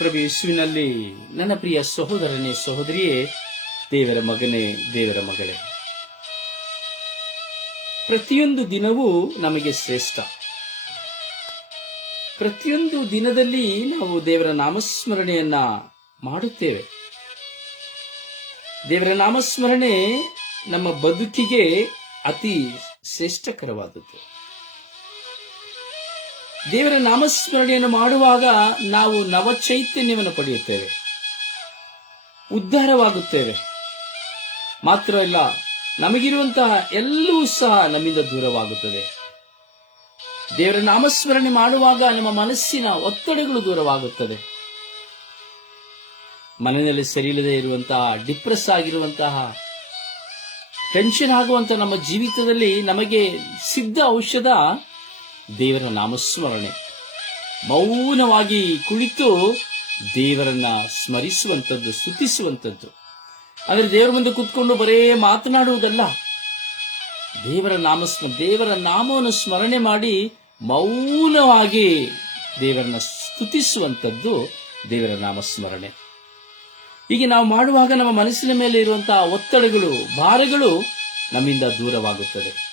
ಪ್ರಭು ನನ್ನ ಪ್ರಿಯ ಸಹೋದರನೇ ಸಹೋದರಿಯೇ, ದೇವರ ಮಗನೇ, ದೇವರ ಮಗಳೇ. ಪ್ರತಿಯೊಂದು ದಿನವೂ ನಮಗೆ ಶ್ರೇಷ್ಠ. ಪ್ರತಿಯೊಂದು ದಿನದಲ್ಲಿ ನಾವು ದೇವರ ನಾಮಸ್ಮರಣೆಯನ್ನ ಮಾಡುತ್ತೇವೆ. ದೇವರ ನಾಮಸ್ಮರಣೆ ನಮ್ಮ ಬದುಕಿಗೆ ಅತಿ ಶ್ರೇಷ್ಠಕರವಾದದ್ದು. ದೇವರ ನಾಮಸ್ಮರಣೆಯನ್ನು ಮಾಡುವಾಗ ನಾವು ನವಚೈತನ್ಯವನ್ನು ಪಡೆಯುತ್ತೇವೆ. ಉದ್ಧಾರವಾಗುತ್ತೇವೆ. ಮಾತ್ರ ಇಲ್ಲ, ನಮಗಿರುವಂತಹ ಎಲ್ಲವೂ ಸಹ ನಮ್ಮಿಂದ ದೂರವಾಗುತ್ತದೆ. ದೇವರ ನಾಮಸ್ಮರಣೆ ಮಾಡುವಾಗ ನಮ್ಮ ಮನಸ್ಸಿನ ಒತ್ತಡಗಳು ದೂರವಾಗುತ್ತದೆ. ಮನೆಯಲ್ಲಿ ಸರಿಯಿಲ್ಲದೆ ಇರುವಂತಹ, ಡಿಪ್ರೆಸ್ ಆಗಿರುವಂತಹ, ಟೆನ್ಷನ್ ಆಗುವಂತಹ ನಮ್ಮ ಜೀವಿತದಲ್ಲಿ ನಮಗೆ ಸಿದ್ಧ ಔಷಧ ದೇವರ ನಾಮಸ್ಮರಣೆ. ಮೌನವಾಗಿ ಕುಳಿತು ದೇವರನ್ನ ಸ್ಮರಿಸುವಂಥದ್ದು, ಸ್ತುತಿಸುವಂಥದ್ದು. ಆದರೆ ದೇವರ ಮುಂದೆ ಕೂತ್ಕೊಂಡು ಬರೇ ಮಾತನಾಡುವುದಲ್ಲ. ದೇವರ ನಾಮಸ್ಮ, ದೇವರ ನಾಮವನ್ನು ಸ್ಮರಣೆ ಮಾಡಿ ಮೌನವಾಗಿ ದೇವರನ್ನ ಸ್ತುತಿಸುವಂಥದ್ದು ದೇವರ ನಾಮಸ್ಮರಣೆ. ಹೀಗೆ ನಾವು ಮಾಡುವಾಗ ನಮ್ಮ ಮನಸ್ಸಿನ ಮೇಲೆ ಇರುವಂತಹ ಒತ್ತಡಗಳು, ಭಾರಗಳು ನಮ್ಮಿಂದ ದೂರವಾಗುತ್ತದೆ.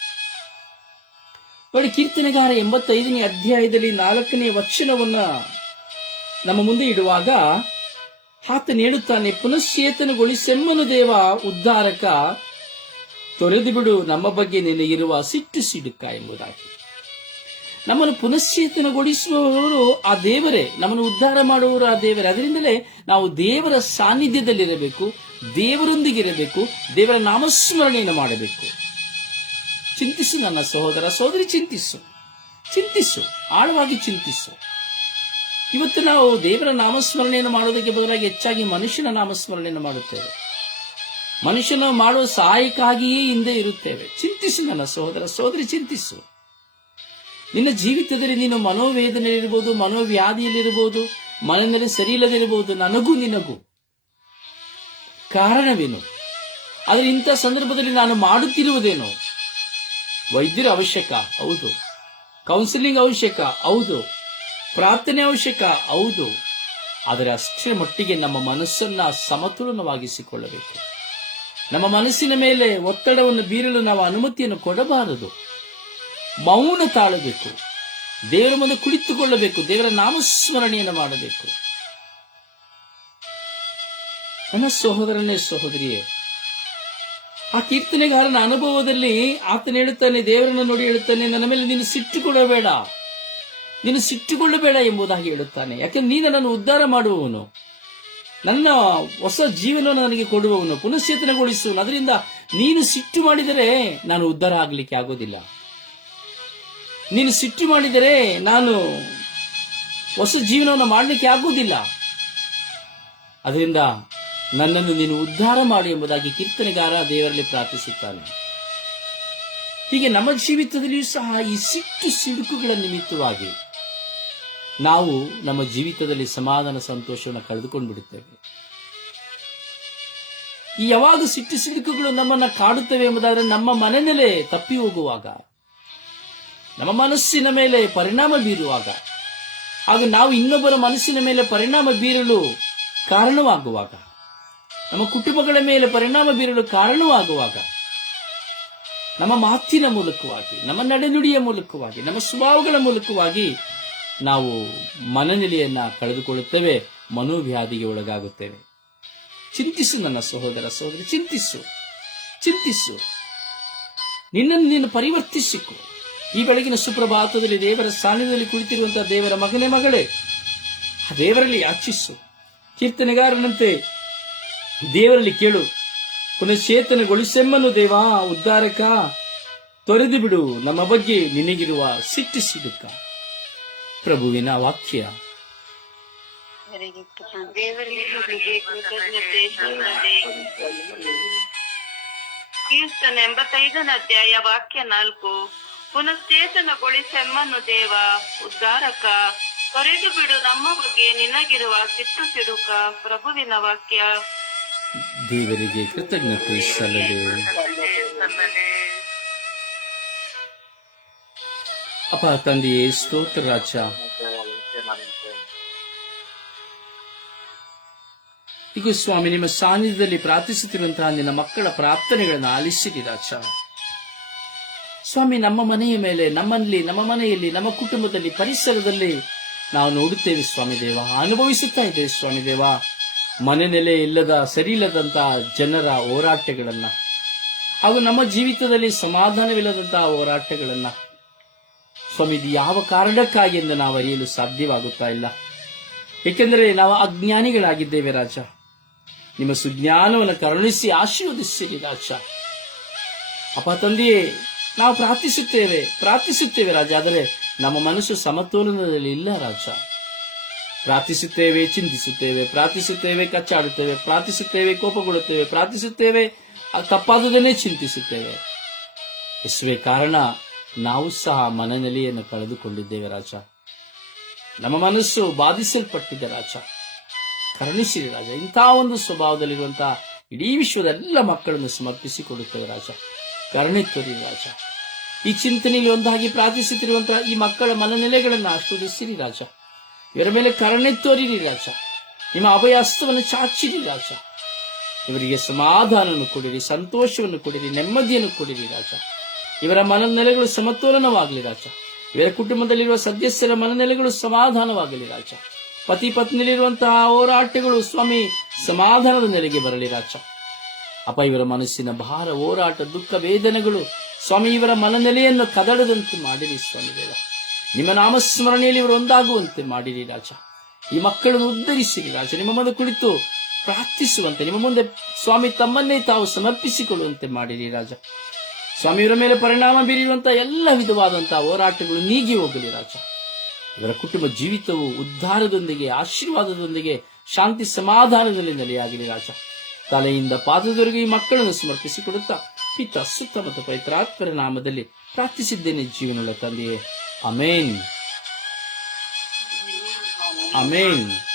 ನೋಡಿ, ಕೀರ್ತನೆಗಾರ ಎಂಬತ್ತೈದನೇ ಅಧ್ಯಾಯದಲ್ಲಿ ನಾಲ್ಕನೇ ವಚನವನ್ನ ನಮ್ಮ ಮುಂದೆ ಇಡುವಾಗ ಆತನು ಹೇಳುತ್ತಾನೆ ಪುನಶ್ಚೇತನಗೊಳಿಸೆಮ್ಮನು ದೇವ, ಉದ್ಧಾರಕ. ತೊರೆದು ಬಿಡು, ನಮ್ಮ ಬಗ್ಗೆ ನಿನಗಿರುವ ಸಿಟ್ಟು ಸಿಡುಕ ಎಂಬುದಾಗಿ. ನಮ್ಮನ್ನು ಪುನಶ್ಚೇತನಗೊಳಿಸುವವರು ಆ ದೇವರೇ. ನಮ್ಮನ್ನು ಉದ್ಧಾರ ಮಾಡುವವರು ಆ ದೇವರೇ. ಅದರಿಂದಲೇ ನಾವು ದೇವರ ಸಾನ್ನಿಧ್ಯದಲ್ಲಿರಬೇಕು, ದೇವರೊಂದಿಗಿರಬೇಕು, ದೇವರ ನಾಮಸ್ಮರಣೆಯನ್ನು ಮಾಡಬೇಕು. ಚಿಂತಿಸು ನನ್ನ ಸಹೋದರ ಸಹೋದರಿ, ಚಿಂತಿಸು. ಚಿಂತಿಸು. ಆಳವಾಗಿ ಚಿಂತಿಸು. ಇವತ್ತು ನಾವು ದೇವರ ನಾಮಸ್ಮರಣೆಯನ್ನು ಮಾಡೋದಕ್ಕೆ ಬದಲಾಗಿ ಹೆಚ್ಚಾಗಿ ಮನುಷ್ಯನ ನಾಮಸ್ಮರಣೆಯನ್ನು ಮಾಡುತ್ತೇವೆ. ಮನುಷ್ಯನ ಮಾಡುವ ಸಹಾಯಕ್ಕಾಗಿಯೇ ಹಿಂದೆ ಇರುತ್ತೇವೆ. ಚಿಂತಿಸು ನನ್ನ ಸಹೋದರ ಸಹೋದರಿ, ಚಿಂತಿಸು. ನಿನ್ನ ಜೀವಿತದಲ್ಲಿ ನೀನು ಮನೋವೇದನೆಯಲ್ಲಿರ್ಬೋದು, ಮನೋವ್ಯಾಧಿಯಲ್ಲಿರ್ಬೋದು ಮನೆಯಲ್ಲಿ ಸರಿ ಇಲ್ಲದಿರಬಹುದು ನನಗೂ ನಿನಗೂ. ಕಾರಣವೇನು? ಆದರೆ ಇಂಥ ಸಂದರ್ಭದಲ್ಲಿ ನಾನು ಮಾಡುತ್ತಿರುವುದೇನು? ವೈದ್ಯರ ಅವಶ್ಯಕ, ಹೌದು. ಕೌನ್ಸಿಲಿಂಗ್ ಅವಶ್ಯಕ, ಹೌದು. ಪ್ರಾರ್ಥನೆ ಅವಶ್ಯಕ, ಹೌದು. ಆದರೆ ಅಷ್ಟೇ ಮಟ್ಟಿಗೆ ನಮ್ಮ ಮನಸ್ಸನ್ನ ಸಮತೋಲನವಾಗಿಸಿಕೊಳ್ಳಬೇಕು. ನಮ್ಮ ಮನಸ್ಸಿನ ಮೇಲೆ ಒತ್ತಡವನ್ನು ಬೀರಲು ನಾವು ಅನುಮತಿಯನ್ನು ಕೊಡಬಾರದು. ಮೌನ ತಾಳಬೇಕು. ದೇವರ ಮುಂದೆ ಕುಳಿತುಕೊಳ್ಳಬೇಕು. ದೇವರ ನಾಮಸ್ಮರಣೆಯನ್ನು ಮಾಡಬೇಕು. ನನ್ನ ಸಹೋದರನೇ, ಸಹೋದರಿಯೇ ಆ ಕೀರ್ತನೆಗಾರನ ಅನುಭವದಲ್ಲಿ ಆತನ ಹೇಳುತ್ತಾನೆ, ದೇವರನ್ನು ನೋಡಿ ಹೇಳುತ್ತಾನೆ, ನನ್ನ ಮೇಲೆ ನೀನು ಸಿಟ್ಟುಕೊಳ್ಳಬೇಡ. ನೀನು ಸಿಟ್ಟುಕೊಳ್ಳಬೇಡ ಎಂಬುದಾಗಿ ಹೇಳುತ್ತಾನೆ. ಯಾಕೆ? ನೀನು ನನ್ನನ್ನು ಉದ್ಧಾರ ಮಾಡುವವನು. ನನ್ನ ಹೊಸ ಜೀವನವನ್ನು ನನಗೆ ಕೊಡುವವನು. ಪುನಶ್ಚೇತನಗೊಳಿಸುವನು ಅದರಿಂದ ನೀನು ಸಿಟ್ಟು ಮಾಡಿದರೆ ನಾನು ಉದ್ಧಾರ ಆಗಲಿಕ್ಕೆ ಆಗೋದಿಲ್ಲ. ನೀನು ಸಿಟ್ಟು ಮಾಡಿದರೆ ನಾನು ಹೊಸ ಜೀವನವನ್ನು ಮಾಡಲಿಕ್ಕೆ ಆಗುವುದಿಲ್ಲ ಅದರಿಂದ ನನ್ನನ್ನು ನೀನು ಉದ್ಧಾರ ಮಾಡಿ ಎಂಬುದಾಗಿ ಕೀರ್ತನೆಗಾರ ದೇವರಲ್ಲಿ ಪ್ರಾರ್ಥಿಸುತ್ತಾನೆ. ಹೀಗೆ ನಮ್ಮ ಜೀವಿತದಲ್ಲಿಯೂ ಸಹ ಈ ಸಿಟ್ಟು ಸಿಡುಕುಗಳ ನಿಮಿತ್ತವಾಗಿ ನಾವು ನಮ್ಮ ಜೀವಿತದಲ್ಲಿ ಸಮಾಧಾನ ಸಂತೋಷವನ್ನು ಕಳೆದುಕೊಂಡು ಬಿಡುತ್ತೇವೆ ಈ ಯಾವಾಗ ಸಿಟ್ಟು ಸಿಡುಕುಗಳು ನಮ್ಮನ್ನ ಕಾಡುತ್ತವೆ ಎಂಬುದಾದರೆ ನಮ್ಮ ಮನೆಯಲ್ಲೇ ತಪ್ಪಿ ಹೋಗುವಾಗ, ನಮ್ಮ ಮನಸ್ಸಿನ ಮೇಲೆ ಪರಿಣಾಮ ಬೀರುವಾಗ, ಹಾಗೂ ನಾವು ಇನ್ನೊಬ್ಬರ ಮನಸ್ಸಿನ ಮೇಲೆ ಪರಿಣಾಮ ಬೀರಲು ಕಾರಣವಾಗುವಾಗ ನಮ್ಮ ಕುಟುಂಬಗಳ ಮೇಲೆ ಪರಿಣಾಮ ಬೀರಲು ಕಾರಣವಾಗುವಾಗ, ನಮ್ಮ ಮಾತಿನ ಮೂಲಕವಾಗಿ, ನಮ್ಮ ನಡೆನುಡಿಯ ಮೂಲಕವಾಗಿ, ನಮ್ಮ ಸ್ವಭಾವಗಳ ಮೂಲಕವಾಗಿ ನಾವು ಮನನೆಲೆಯನ್ನ ಕಳೆದುಕೊಳ್ಳುತ್ತೇವೆ, ಮನೋವ್ಯಾಧಿಗೆ ಒಳಗಾಗುತ್ತೇವೆ. ಚಿಂತಿಸು ನನ್ನ ಸಹೋದರ ಸಹೋದರಿ, ಚಿಂತಿಸು ಚಿಂತಿಸು. ನಿನ್ನನ್ನು ನೀನು ಪರಿವರ್ತಿಸಿಕೊ. ಈ ಬೆಳಗಿನ ಸುಪ್ರಭಾತದಲ್ಲಿ ದೇವರ ಸಾನ್ನಿಧ್ಯದಲ್ಲಿ ಕುಳಿತಿರುವಂತಹ ದೇವರ ಮಗನೇ ಮಗಳೇ ದೇವರಲ್ಲಿ ಯಾಚಿಸು. ಕೀರ್ತನೆಗಾರನಂತೆ ದೇವರಲ್ಲಿ ಕೇಳು. ಪುನಶ್ಚೇತನಗೊಳಿಸೆಮ್ಮನು ದೇವಾ, ಉದ್ಧಾರಕ. ತೊರೆದು ಬಿಡು, ನಮ್ಮ ಬಗ್ಗೆ ನಿನಗಿರುವ ಸಿಟ್ಟು ಸಿಡುಕ ಪ್ರಭುವಿನ ವಾಕ್ಯ. ಕೀರ್ತನೆ ಎಂಬತ್ತೈದನೇ ಅಧ್ಯಾಯ, ವಾಕ್ಯ ನಾಲ್ಕು. ಪುನಶ್ಚೇತನಗೊಳಿಸೆಮ್ಮನು ದೇವ, ಉದ್ಧಾರಕ. ತೊರೆದು ಬಿಡು, ನಮ್ಮ ಬಗ್ಗೆ ನಿನಗಿರುವ ಸಿಟ್ಟು ಸಿಡುಕ ಪ್ರಭುವಿನ ವಾಕ್ಯ. ದೇವರಿಗೆ ಕೃತಜ್ಞತೆ ಸಲ್ಲದೆ ಅಪ ತಂದೆಯೇ, ಸ್ತೋತ್ರ ರಾಜ. ಈಗ ಸ್ವಾಮಿ, ನಿಮ್ಮ ಸಾನ್ನಿಧ್ಯದಲ್ಲಿ ಪ್ರಾರ್ಥಿಸುತ್ತಿರುವಂತಹ ನಿನ್ನ ಮಕ್ಕಳ ಪ್ರಾರ್ಥನೆಗಳನ್ನು ಆಲಿಸಿರಿ ರಾಜ. ಸ್ವಾಮಿ, ನಮ್ಮ ಮನೆಯ ಮೇಲೆ, ನಮ್ಮಲ್ಲಿ, ನಮ್ಮ ಮನೆಯಲ್ಲಿ, ನಮ್ಮ ಕುಟುಂಬದಲ್ಲಿ, ಪರಿಸರದಲ್ಲಿ ನಾವು ನೋಡುತ್ತೇವೆ ಸ್ವಾಮಿ ದೇವ, ಅನುಭವಿಸುತ್ತಾ ಇದ್ದೇವೆ ಸ್ವಾಮಿ ದೇವ. ಮನೆ ನೆಲೆ ಇಲ್ಲದ ಸರಿ ಇಲ್ಲದಂತಹ ಜನರ ಹೋರಾಟಗಳನ್ನು, ಹಾಗೂ ನಮ್ಮ ಜೀವಿತದಲ್ಲಿ ಸಮಾಧಾನವಿಲ್ಲದಂತಹ ಹೋರಾಟಗಳನ್ನು, ಸ್ವಾಮಿ, ಇದು ಯಾವ ಕಾರಣಕ್ಕಾಗಿ ಎಂದು ನಾವು ಅರಿಯಲು ಸಾಧ್ಯವಾಗುತ್ತಾ ಇಲ್ಲ. ಏಕೆಂದರೆ ನಾವು ಅಜ್ಞಾನಿಗಳಾಗಿದ್ದೇವೆ ರಾಜ. ನಿಮ್ಮ ಸುಜ್ಞಾನವನ್ನು ಕರುಣಿಸಿ ಆಶೀರ್ವದಿಸಿರಿ ರಾಜ. ಅಪ್ಪ ತಂದೆಯೇ, ನಾವು ಪ್ರಾರ್ಥಿಸುತ್ತೇವೆ ಪ್ರಾರ್ಥಿಸುತ್ತೇವೆ ರಾಜ. ಆದರೆ ನಮ್ಮ ಮನಸ್ಸು ಸಮತೋಲನದಲ್ಲಿ ಇಲ್ಲ ರಾಜ. ಪ್ರಾರ್ಥಿಸುತ್ತೇವೆ, ಚಿಂತಿಸುತ್ತೇವೆ, ಪ್ರಾರ್ಥಿಸುತ್ತೇವೆ, ಕಚ್ಚಾಡುತ್ತೇವೆ, ಪ್ರಾರ್ಥಿಸುತ್ತೇವೆ, ಕೋಪಗೊಳ್ಳುತ್ತೇವೆ, ಪ್ರಾರ್ಥಿಸುತ್ತೇವೆ ತಪ್ಪಾದುದನ್ನೇ ಚಿಂತಿಸುತ್ತೇವೆ. ಯೇಸುವೆ ಕಾರಣ, ನಾವು ಸಹ ಮನನೆಲೆಯನ್ನು ಕಳೆದುಕೊಂಡಿದ್ದೇವೆ ರಾಜ. ನಮ್ಮ ಮನಸ್ಸು ಬಾಧಿಸಲ್ಪಟ್ಟಿದೆ ರಾಜ. ಕರುಣಿಸಿರಿ ರಾಜ. ಇಂಥ ಒಂದು ಸ್ವಭಾವದಲ್ಲಿರುವಂತಹ ಇಡೀ ವಿಶ್ವದ ಎಲ್ಲ ಮಕ್ಕಳನ್ನು ಸಮರ್ಪಿಸಿಕೊಡುತ್ತೇವೆ ರಾಜ. ಕರುಣೆ ತೋರಿ ರಾಜ. ಈ ಚಿಂತನೆಯಲ್ಲಿ ಒಂದಾಗಿ ಪ್ರಾರ್ಥಿಸುತ್ತಿರುವಂತಹ ಈ ಮಕ್ಕಳ ಮನನೆಲೆಗಳನ್ನು ಆಶೀರ್ವದಿಸಿರಿ ರಾಜ. ಇವರ ಮೇಲೆ ಕರುಣೆ ತೋರಿರಿ ರಾಜ ನಿಮ್ಮ ಅಭಯಾಸ್ತವನ್ನು ಚಾಚಿರಿ ರಾಜ ಇವರಿಗೆ ಸಮಾಧಾನವನ್ನು ಕೊಡಿರಿ, ಸಂತೋಷವನ್ನು ಕೊಡಿರಿ, ನೆಮ್ಮದಿಯನ್ನು ಕೊಡಿರಿ ರಾಜ ಇವರ ಮನನೆಲೆಗಳು ಸಮತೋಲನವಾಗಲಿ ರಾಜ ಇವರ ಕುಟುಂಬದಲ್ಲಿರುವ ಸದಸ್ಯರ ಮನನೆಲೆಗಳು ಸಮಾಧಾನವಾಗಲಿ ರಾಜ ಪತಿ ಪತ್ನಿಯಲ್ಲಿರುವಂತಹ ಹೋರಾಟಗಳು ಸ್ವಾಮಿ ಸಮಾಧಾನದ ನೆಲೆಗೆ ಬರಲಿ ರಾಜ ಅಪ್ಪ, ಇವರ ಮನಸ್ಸಿನ ಭಾರ, ಹೋರಾಟ, ದುಃಖ, ವೇದನೆಗಳು ಸ್ವಾಮಿ ಇವರ ಮನನೆಲೆಯನ್ನು ಕದಡದಂತೆ ಮಾಡಿರಿ ಸ್ವಾಮಿ ದೇವ ನಿಮ್ಮ ನಾಮಸ್ಮರಣೆಯಲ್ಲಿ ಇವರು ಒಂದಾಗುವಂತೆ ಮಾಡಿರಿ ರಾಜ. ಈ ಮಕ್ಕಳನ್ನು ಉದ್ಧರಿಸಿರಿ ರಾಜ, ನಿಮ್ಮ ಮುಂದೆ ಕುಳಿತು ಪ್ರಾರ್ಥಿಸುವಂತೆ, ನಿಮ್ಮ ಮುಂದೆ ಸ್ವಾಮಿ ತಮ್ಮನ್ನೇ ತಾವು ಸಮರ್ಪಿಸಿಕೊಳ್ಳುವಂತೆ ಮಾಡಿರಿ ರಾಜ. ಸ್ವಾಮಿಯವರ ಮೇಲೆ ಪರಿಣಾಮ ಬೀರಿರುವಂತಹ ಎಲ್ಲ ವಿಧವಾದಂತಹ ಹೋರಾಟಗಳು ನೀಗಿ ಹೋಗಲಿ ರಾಜ. ಇವರ ಕುಟುಂಬ ಜೀವಿತವು ಉದ್ಧಾರದೊಂದಿಗೆ, ಆಶೀರ್ವಾದದೊಂದಿಗೆ, ಶಾಂತಿ ಸಮಾಧಾನದಲ್ಲಿ ನೆಲೆಯಾಗಲಿ ರಾಜ. ತಲೆಯಿಂದ ಪಾದದವರೆಗೂ ಈ ಮಕ್ಕಳನ್ನು ಸಮರ್ಪಿಸಿಕೊಡುತ್ತಾ, ಪಿತ ಸುತ್ತ ಮತ್ತು ಪವಿತ್ರಾತ್ಮರ ನಾಮದಲ್ಲಿ ಪ್ರಾರ್ಥಿಸಿದ್ದೇನೆ ಜೀವನದ ತಂದೆಯೇ. Amém. Amém.